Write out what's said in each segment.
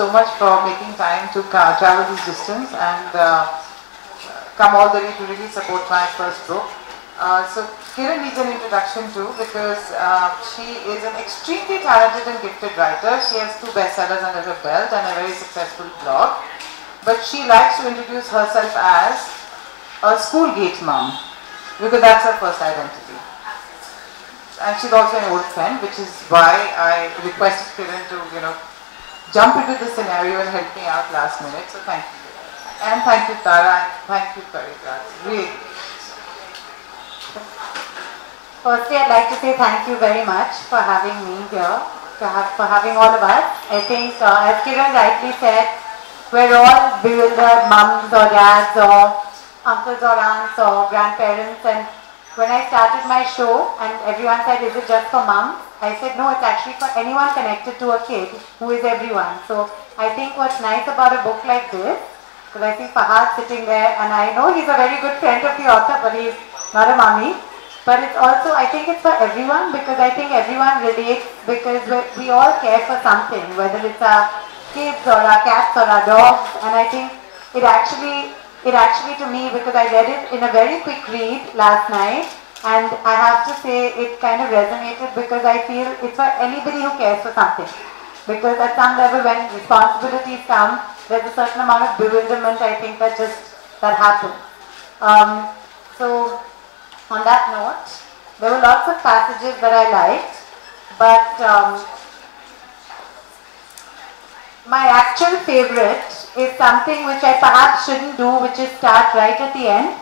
so much for making time to travel this distance and come all the way to really support my first book. So Kiran needs an introduction too, because she is an extremely talented and gifted writer. She has 2 bestsellers under her belt and a very successful blog. But she likes to introduce herself as a school gate mom, because that's her first identity. And she's also an old friend, which is why I requested Kiran to, jump into this scenario and help me out last minute. So thank you. And thank you, Tara, and thank you, Perizad. Really. Firstly, I'd like to say thank you very much for having me here, for having all of us. I think, as Kiran rightly said, we're all bewildered mums or dads or uncles or aunts or grandparents. And when I started my show and everyone said, is it just for mums? I said, no, it's actually for anyone connected to a kid who is everyone. So I think what's nice about a book like this, because I see Fahad sitting there, and I know he's a very good friend of the author, but he's not a mummy. But it's also, I think it's for everyone, because I think everyone relates, because we all care for something, whether it's our kids or our cats or our dogs. And I think it actually to me, because I read it in a very quick read last night, and I have to say it kind of resonated, because I feel it's for anybody who cares for something. Because at some level, when responsibilities come, there's a certain amount of bewilderment, I think, that happens. So on that note, there were lots of passages that I liked, but my actual favorite is something which I perhaps shouldn't do, which is start right at the end.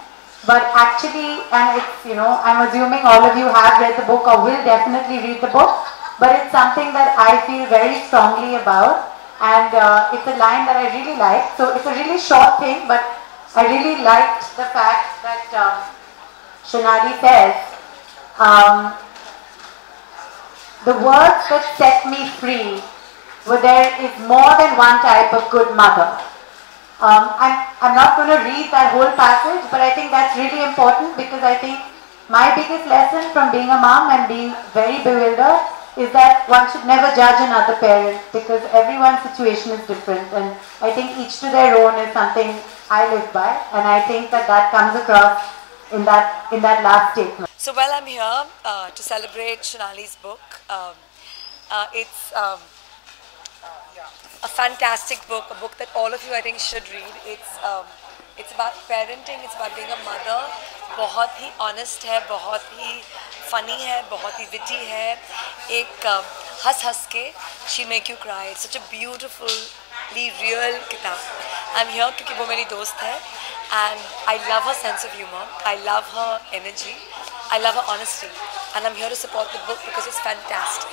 But actually, and it's, I'm assuming all of you have read the book or will definitely read the book, but it's something that I feel very strongly about, and it's a line that I really like. So it's a really short thing, but I really liked the fact that Shonali says, the words that set me free were there is more than one type of good mother. I'm not going to read that whole passage, but I think that's really important, because I think my biggest lesson from being a mom and being very bewildered is that one should never judge another parent, because everyone's situation is different, and I think each to their own is something I live by, and I think that comes across in that last statement. So I'm here to celebrate Shonali's book. It's a fantastic book, a book that all of you I think should read. It's about parenting, it's about being a mother. बहुत ही honest है, बहुत ही funny है, बहुत ही witty है. एक हंस के she'll make you cry. It's such a beautifully real किताब. I'm here क्योंकि वो मेरी दोस्त है, and I love her sense of humor. I love her energy. I love her honesty, and I'm here to support the book because it's fantastic.